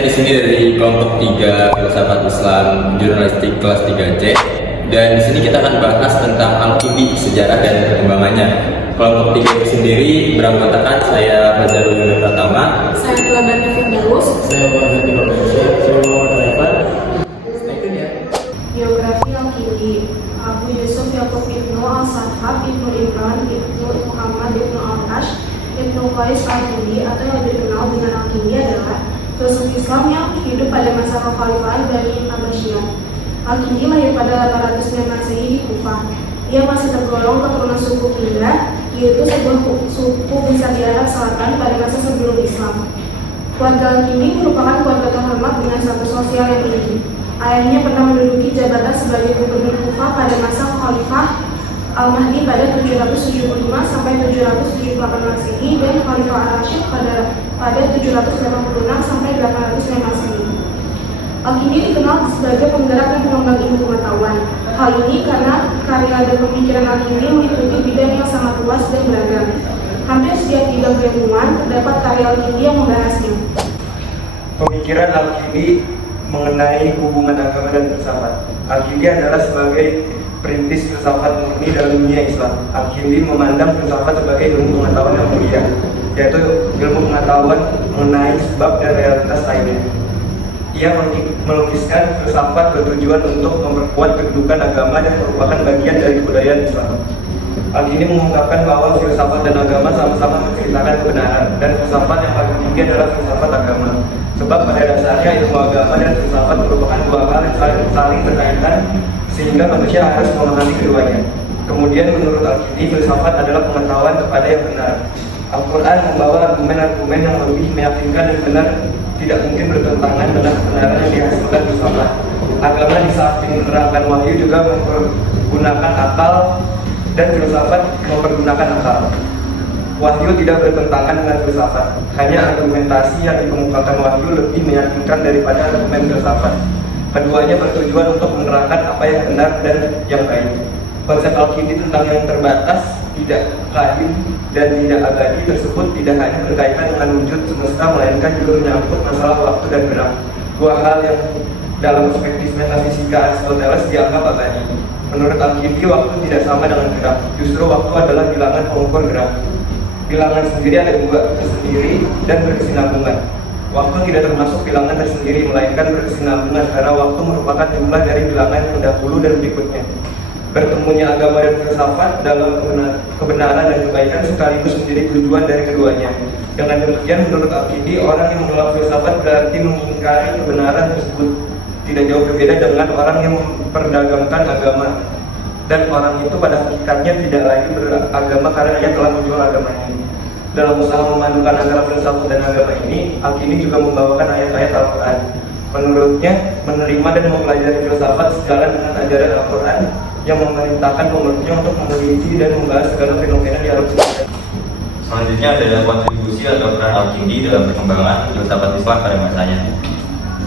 saya di sini dari kelompok 3 Filsafat Islam Jurnalistik kelas 3C, dan di sini kita akan bahas tentang Al-Kindi, sejarah dan perkembangannya. Kelompok 3 itu sendiri beranggotakan saya Fazarul Yunus Pratama, Saya Teladani Firdaus. Saya Muhammad Indonesia, saya Muhammad Raifan. Biografi Al-Kindi: Abu Yusuf Yakub Ibnu Al-Sahab Ibnu Imran Ibnu Muhammad Ibnu Al-Ash Ibnu Qais Al-Kindi atau yang lebih dikenal dengan Al-Kindi adalah filsuf Islam yang hidup pada masa kekhalifahan Bani Abbasiyah. Al-Kindi lahir pada 809 Masehi di Kufah. Ia masih tergolong keturunan suku Kinda, yaitu sebuah suku besar di Arab Selatan pada masa sebelum Islam. Keluarga Al-Kindi merupakan keluarga terhormat dengan status sosial yang tinggi. Ayahnya pernah menduduki jabatan sebagai gubernur Kufah pada masa Khalifah Al-Mahdi pada 775 sampai 778 Masehi dan Khalifah Ar-Rasyid pada 786 sampai 805 Masehi. Al-Kindi dikenal sebagai penggerak dan pengembang ilmu pengetahuan. Hal ini karena karya dan pemikiran Al-Kindi meliputi bidang yang sangat luas dan beragam. Hampir setiap bidang keilmuan terdapat karya Al-Kindi yang membahasnya. Pemikiran Al-Kindi mengenai hubungan agama dan filsafat. Al-Kindi adalah sebagai perintis filsafat murni dalam dunia Islam. Al-Kindi memandang filsafat sebagai ilmu pengetahuan yang mulia, yaitu ilmu pengetahuan mengenai sebab dan realitas lainnya. Ia melukiskan filsafat bertujuan untuk memperkuat kedudukan agama dan merupakan bagian dari budaya Islam. Al-Kindi mengungkapkan bahwa filsafat dan agama sama-sama menceritakan kebenaran, dan filsafat yang paling tinggi adalah filsafat agama. Sebab pada dasarnya ilmu agama dan filsafat merupakan dua hal yang saling berkaitan, sehingga manusia harus memahami keduanya. Kemudian menurut Al-Kindi, filsafat adalah pengetahuan kepada yang benar. Al-Quran membawa argumen-argumen yang lebih meyakinkan dan benar, tidak mungkin bertentangan dengan kebenaran yang dihasilkan filsafat. Agama di samping menerangkan wahyu juga mempergunakan akal, dan filsafat mempergunakan akal. Wahyu tidak bertentangan dengan filsafat, hanya argumentasi yang dikemukakan wahyu lebih meyakinkan daripada argumen filsafat. Keduanya bertujuan untuk menerangkan apa yang benar dan yang baik. Konsep Al-Kindi tentang yang terbatas, tidak kadim, dan tidak abadi tersebut tidak hanya berkaitan dengan wujud semesta, melainkan juga menyangkut masalah waktu dan gerak. Dua hal yang dalam perspektif metafisika Aristoteles dianggap abadi. Menurut Al-Kindi, waktu tidak sama dengan gerak. Justru waktu adalah bilangan pengukur gerak. Bilangan sendiri ada dua, tersendiri dan berkesinambungan. Waktu tidak termasuk bilangan tersendiri, melainkan berkesinambungan karena waktu merupakan jumlah dari bilangan yang terdahulu dan berikutnya. Bertemunya agama dan filsafat dalam kebenaran dan kebaikan sekaligus menjadi tujuan dari keduanya. Dengan demikian, menurut Al-Kindi, orang yang menolak filsafat berarti mengingkari kebenaran tersebut. Tidak jauh berbeda dengan orang yang memperdagangkan agama, dan orang itu pada hakikatnya tidak lagi beragama karena ia telah menjual agamanya. Dalam usaha memadukan antara filsafat dan agama ini, Al-Kindi juga membawakan ayat-ayat Al-Quran. Menurutnya, menerima dan mempelajari filsafat sejalan dengan ajaran Al-Quran yang memerintahkan pemeluknya untuk meneliti dan membahas segala fenomena di alam semesta. Selanjutnya adalah kontribusi atau peran Al-Kindi dalam perkembangan filsafat Islam pada masanya.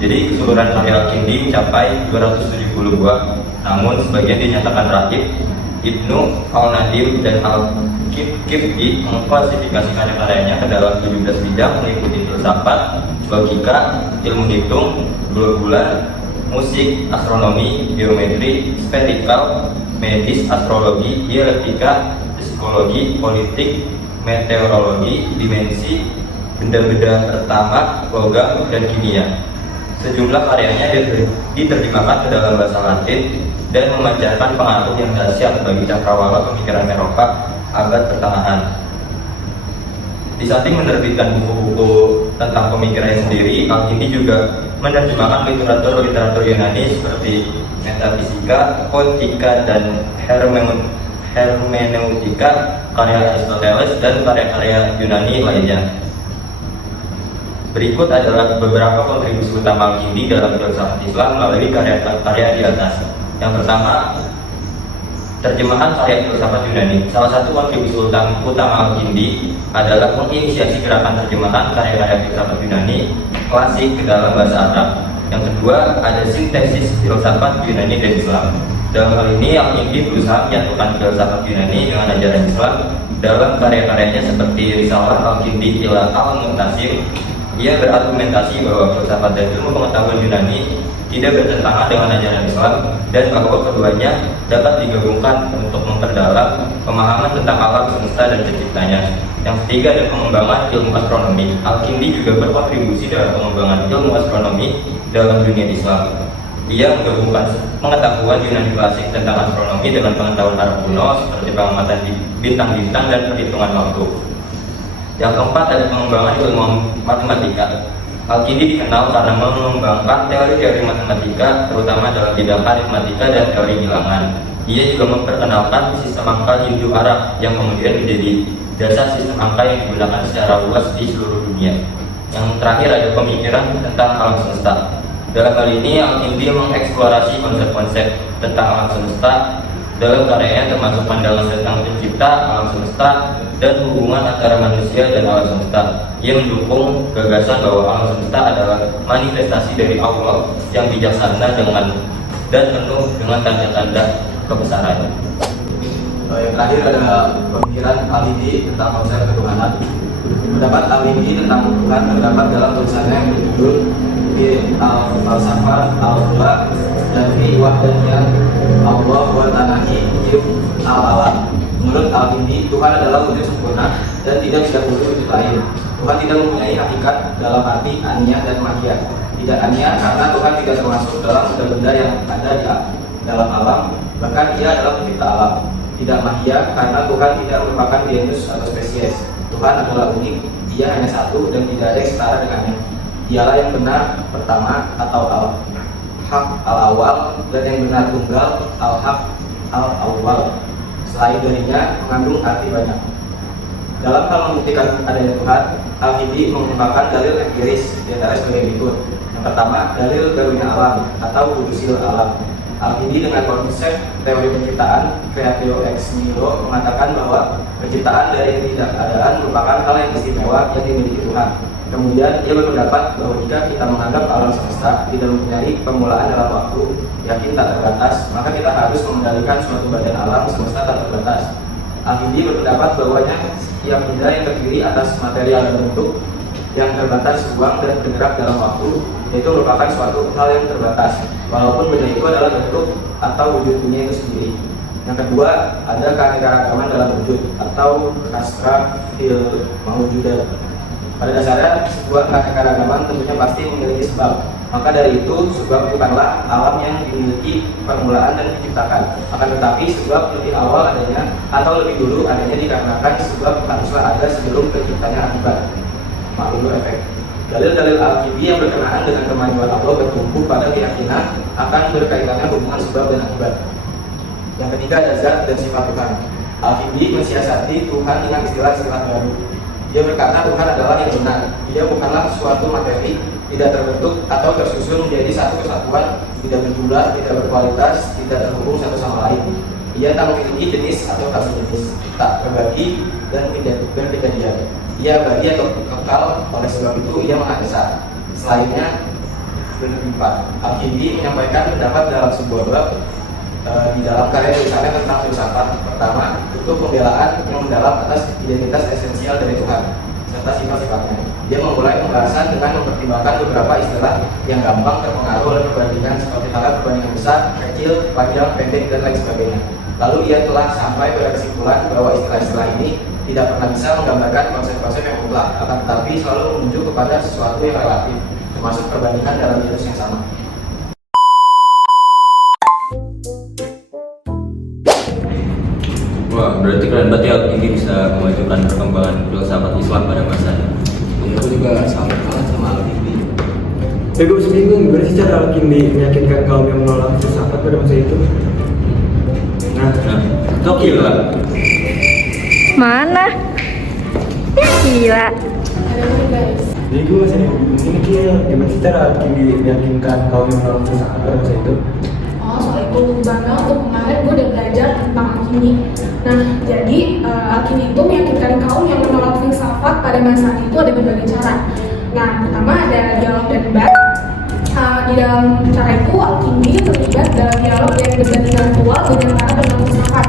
Jadi keseluruhan karya Al-Kindi mencapai 270 buah, namun sebagian dinyatakan rakib. Ibnu Al-Nadim dan Al-Kifli mengklasifikasikan karyanya ke dalam 17 bidang meliputi filsafat, logika, ilmu hitung, bulan, musik, astronomi, geometri, sferikal, medis, astrologi, dialektika, psikologi, politik, meteorologi, dimensi, benda-benda pertama, logam, dan kimia. Sejumlah karyanya diterjemahkan ke dalam bahasa Latin dan memancarkan pengaruh yang dahsyat bagi cakrawala pemikiran Eropa abad pertengahan. Di samping menerbitkan buku-buku tentang pemikirannya sendiri, Al-Kindi juga menerjemahkan literatur Yunani seperti metafisika, poetika, dan hermeneutika, karya Aristoteles, dan karya-karya Yunani lainnya. Berikut adalah beberapa kontribusi utama Al-Kindi dalam filsafat Islam melalui karya-karya di atas. Yang pertama, terjemahan karya filsafat Yunani. Salah satu kontribusi utama Al-Kindi adalah menginisiasi gerakan terjemahan karya-karya filsafat Yunani klasik ke dalam bahasa Arab. Yang kedua, ada sintesis filsafat Yunani dan Islam. Dalam hal ini, Al-Kindi berusaha menyatukan filsafat Yunani dengan ajaran Islam dalam karya-karyanya seperti Risalah Al-Kindi ila Al-Muntasim, Ia berargumentasi bahwa filsafat dan ilmu pengetahuan Yunani tidak bertentangan dengan ajaran Islam dan bahwa keduanya dapat digabungkan untuk memperdalam pemahaman tentang alam semesta dan penciptanya. Yang ketiga ada pengembangan ilmu astronomi. Al-Kindi juga berkontribusi dalam pengembangan ilmu astronomi dalam dunia Islam. Ia menggabungkan pengetahuan Yunani klasik tentang astronomi dengan pengetahuan Arab kuno seperti pengamatan bintang-bintang dan perhitungan waktu. Yang keempat ada pengembangan ilmu matematika. Al-Kindi dikenal karena mengembangkan teori-teori matematika, terutama dalam bidang aritmatika dan teori bilangan. Ia juga memperkenalkan sistem angka Hindu-Arab yang kemudian menjadi dasar sistem angka yang digunakan secara luas di seluruh dunia. Yang terakhir ada pemikiran tentang alam semesta. Dalam hal ini, Al-Kindi mengeksplorasi konsep-konsep tentang alam semesta dalam karyanya, termasuk pandangan tentang pencipta alam semesta dan hubungan antara manusia dan alam semesta. Ia mendukung gagasan bahwa alam semesta adalah manifestasi dari Allah yang bijaksana dan penuh dengan tanda-tanda kebesaran. Yang terakhir ada pemikiran Al-Kindi tentang konsep ketuhanan. Pendapat Al-Kindi tentang Tuhan terdapat dalam tulisannya yang berjudul Al-Falsafah Al-Ula dan Fi Wahdaniyah Allah wa Tanahi Al-Alam. Menurut Al-Kindi, Tuhan adalah wujud sempurna dan tidak bisa wujud lain. Tuhan tidak mempunyai hakikat dalam arti aniyah dan mahiyah. Tidak aniyah karena Tuhan tidak termasuk dalam benda-benda yang ada di dalam alam, bahkan Ia adalah pencipta alam. Tidak mahiyah karena Tuhan tidak merupakan genus atau spesies. Tuhan adalah unik, Ia hanya satu dan tidak ada yang setara dengannya. Dialah yang benar pertama atau al-haq al-awal, dan yang benar tunggal al-haq al-awal. Selain darinya mengandung arti banyak. Dalam hal membuktikan adanya Tuhan, Al-Kindi menggunakan dalil empiris di antara sebagai berikut. Yang pertama, dalil garunya alam atau wudusil alam. Al-Kindi dengan konsep teori penciptaan creatio ex nihilo mengatakan bahwa penciptaan dari ketidakadaan merupakan hal yang istimewa yang dimiliki Tuhan. Kemudian ia berpendapat bahwa jika kita menganggap alam semesta tidak mempunyai permulaan dalam waktu, yakin tak terbatas, maka kita harus mengendalikan suatu badan alam semesta tak terbatas. Al-Kindi berpendapat bahwanya setiap benda yang terdiri atas material dan bentuk yang terbatas ruang dan bergerak dalam waktu, itu merupakan suatu hal yang terbatas, walaupun benda itu adalah bentuk atau wujud dunia itu sendiri. Yang kedua, ada keanekaragaman dalam wujud atau kasra fil mawjudat. Pada dasarnya, sebuah keanekaragaman tentunya pasti memiliki sebab. Maka dari itu, sebab bukanlah alam yang dimiliki permulaan dan diciptakan. Akan tetapi, sebab lebih awal adanya atau lebih dulu adanya dikarenakan sebab haruslah ada sebelum terciptanya akibat. Maklum efek. Dalil-dalil Al-Kindi yang berkenaan dengan kemajuan Allah bertumbuh pada keyakinan akan berkaitannya hubungan sebab dan akibat. Yang ketiga ada zat dan sifat Tuhan. Al-Kindi mensiasati Tuhan dengan istilah-istilah baru. Dia berkata Tuhan adalah yang benar. Dia bukanlah suatu materi, tidak terbentuk atau tersusun menjadi satu kesatuan, tidak berjumlah, tidak berkualitas, tidak terhubung satu sama lain. Ia tak memiliki jenis atau tak berjenis, tak terbagi dan tidak berkejadian. Ia bagi atau kekal, oleh sebab itu ia maha esa. Selainnya berlipat. Al-Kindi menyampaikan pendapat dalam sebuah bab di dalam karya tulisannya tentang filsafat. Pertama, itu pembelaan yang mendalam atas identitas esensial dari Tuhan serta sifat-sifatnya. Dia memulai pembahasan dengan mempertimbangkan beberapa istilah yang gampang terpengaruh oleh perbandingan seperti halnya perbandingan besar, kecil, panjang, pendek, dan lain sebagainya. Lalu ia telah sampai pada kesimpulan bahwa istilah-istilah ini tidak pernah bisa menggambarkan konsep-konsep yang mutlak, akan tetapi selalu menuju kepada sesuatu yang relatif, termasuk perbandingan dalam jenis yang sama. Wah, berarti keren banget ya Al-Kindi bisa memajukan perkembangan filsafat Islam pada masanya. Aku juga salut banget sama Al-Kindi. Tapi gue bingung gimana sih cara Al-Kindi meyakinkan kaum yang menolak filsafat pada masa itu. Nah, itu gila. Mana? Ya gila. jadi gue masih bingung ini gimana sih cara Al-Kindi meyakinkan kaum yang menolak filsafat pada masa itu. Oh, soal itu bangga untuk kemarin gue udah belajar tentang Al-Kindi. Nah, jadi Al-Kindi itu meyakinkan kaum yang menolak filsafat pada masa itu ada berbagai cara. Nah, pertama ada dialog dan debat. Di dalam cara itu Al-Kindi terlibat dalam dialog dan debat intelektual dengan para penolak filsafat.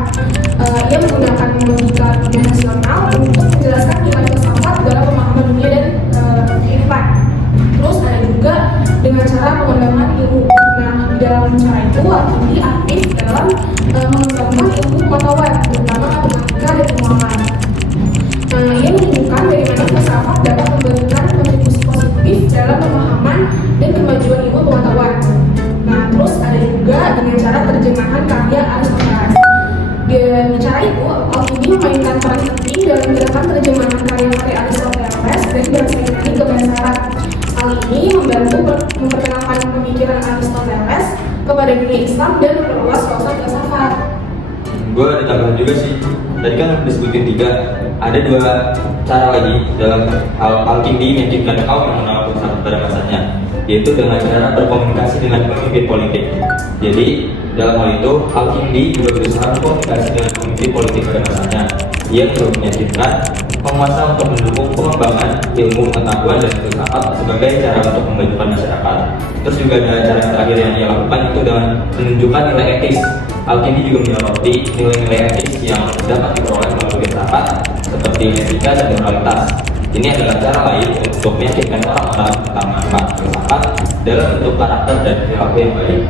Ia menggunakan logika rasional untuk menjelaskan nilai filsafat dalam pemahaman dunia dan kehidupan. itu Al-Kindi aktif dalam mengembangkan ilmu pengetahuan, terutama matematika dan keuangan. Ia menunjukkan bagaimana filsafat dapat memberikan kontribusi positif dalam pemahaman dan kemajuan ilmu pengetahuan. Nah, terus ada juga dengan cara terjemahan karya Aristoteles. Dengan cara itu, Al-Kindi memainkan peran penting dalam gerakan terjemahan karya-karya Aristoteles dari bahasa Yunani ke bahasa Arab. Hal ini membantu memperkenalkan pemikiran Aristoteles kepada dunia Islam dan memperluas wawasan filsafat. Gue ada tambahan juga sih. Tadi kan disebutin 3. Ada 2 cara lagi dalam Al-Kindi meyakinkan kaum yang menolak filsafat pada masanya, yaitu dengan cara berkomunikasi dengan pemimpin politik. Jadi dalam hal itu Al-Kindi juga berusaha berkomunikasi dengan pemimpin politik pada masanya. Ia juga meyakinkan penguasa untuk mendukung pengembangan ilmu pengetahuan dan filsafat sebagai cara untuk memajukan masyarakat. Terus juga ada cara terakhir yang ia lakukan itu dengan menunjukkan nilai etis. Al-Kindi juga menyoroti nilai-nilai etis yang dapat diperoleh melalui filsafat seperti etika dan moralitas. Ini adalah cara lain untuk meyakinkan orang-orang tentang manfaat filsafat dalam bentuk karakter dan perilaku yang baik.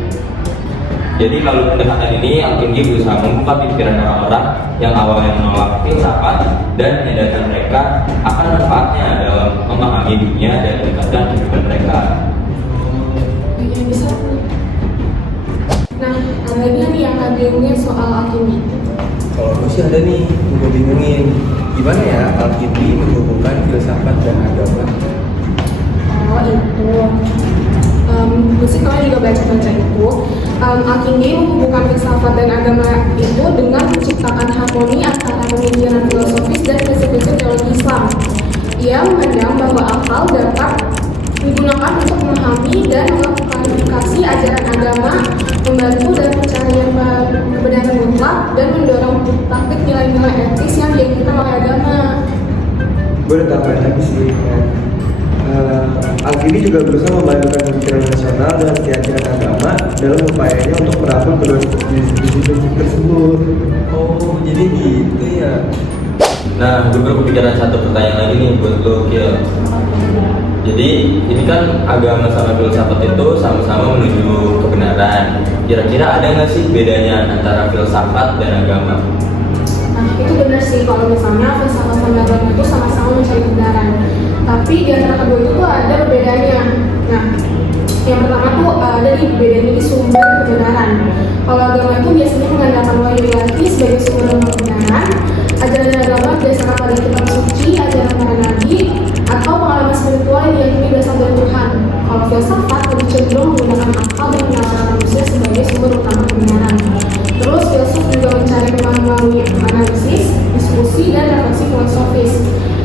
Jadi melalui pendekatan ini Al-Kindi berusaha membuka pikiran orang-orang yang awalnya menolak filsafat dan menyadarkan mereka akan manfaatnya dalam memahami dunia dan meningkatkan kehidupan mereka. Bisa. Nah, ada lagi nih yang bingungin soal Al-Kindi. Kalau aku sih ada nih, gue bingungin gimana ya Al-Kindi menghubungkan filsafat dan agama. Oh itu, gue sih kalau juga baca-baca itu, Al-Kindi menghubungkan filsafat dan agama itu dengan menciptakan harmoni antara pemikiran filosofis dan prinsip-prinsip teologi Islam. Ia memandang bahwa akal dapat digunakan untuk memahami dan mengklarifikasi ajaran agama, membantu dalam pencarian kebenaran mutlak, dan mendorong praktik nilai-nilai etis yang diinginkan oleh agama. Gue udah tambahin lagi sih ya. Al-Kindi juga berusaha memadukan pemikiran nasional dan keyakinan agama dalam upayanya untuk merangkul kedua prinsip tersebut. Oh, jadi gitu ya. Nah, gue baru kepikiran satu pertanyaan lagi nih buat lo, Gil. Jadi ini kan agama sama filsafat itu sama-sama menuju kebenaran. Kira-kira ada nggak sih bedanya antara filsafat dan agama? Nah, itu benar sih kalau misalnya filsafat sama agama itu sama-sama mencari kebenaran. Tapi di antara kedua itu tuh ada perbedaannya. Nah, yang pertama tuh ada di bedanya di sumber kebenaran. Kalau agama itu biasanya mengandalkan wahyu ilahi sebagai sumber kebenaran. Ajaran agama berdasarkan pada kitab suci, ajaran para nabi, atau pengalaman spiritual yang diyakini berasal dari Tuhan. Kalau filsafat lebih cenderung menggunakan akal dan penafsiran manusia sebagai sumber utama kebenaran. Terus filsuf juga mencari pemahaman melalui analisis, diskusi, dan refleksi filosofis.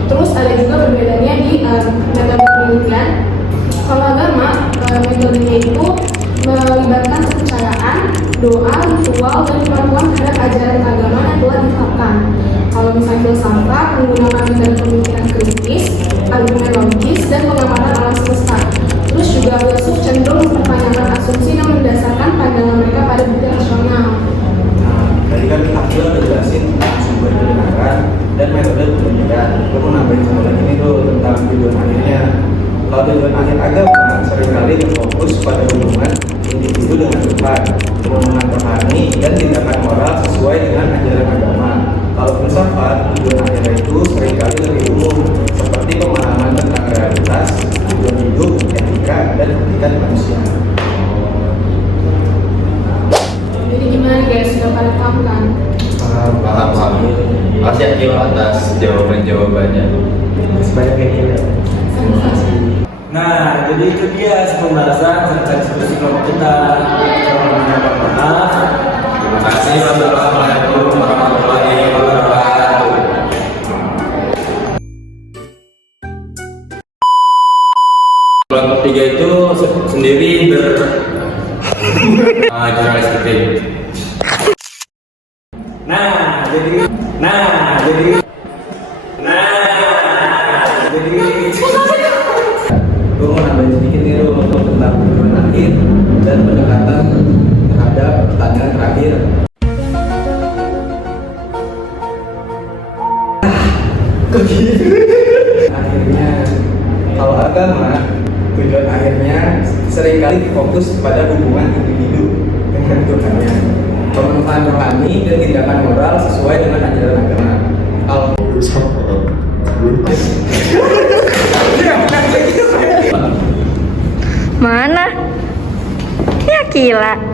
Terus ada juga perbedaannya di metode penelitian. Kalau agama, metodenya itu melibatkan kepercayaan, doa, ritual, dan kemampuan terhadap ajaran agama yang telah ditetapkan. Kalau misalnya filsafat menggunakan metode pemikiran kritis, argumen logis, dan pengamatan alam semesta. Terus juga filsuf cenderung mempertanyakan asumsi yang mendasarkan pandangan mereka pada bukti rasional. Nah, tadi kan Akil udah jelasin sumber kebenaran dan metode pemikiran. Gue mau nambahin satu lagi nih tuh tentang tujuan akhirnya. Kalau tujuan akhir agama seringkali berfokus pada hubungan individu dengan Tuhan, hubungan rohani, dan tindakan moral sesuai dengan ajaran agama. Kalau filsafat, tujuan akhirnya itu seringkali lebih umum, seperti pemahaman tentang realitas, tujuan hidup, etika, dan etikat manusia. Jadi gimana guys, sudah pada paham kan? Paham. Makasih Akil atas jawaban-jawabannya. Sebanyak kayak gini. Nah, jadi itu dia pembahasan serta diskusi kelompok kita. Mohon maaf. Terima kasih. Wassalamualaikum warahmatullahi wabarakatuh. Kelompok 3 itu sendiri jurnalis tertib. Nah, jadi gue mau nambahin sedikit nih Rum, untuk tentang tujuan akhir dan pendekatan terhadap pertanyaan terakhir. Akhirnya, kalau agama tujuan akhirnya seringkali fokus pada hubungan individu dengan kedudukannya, pemenuhan rohani dan tindakan moral sesuai dengan ajaran agama. Kalau Mana? Ya gila.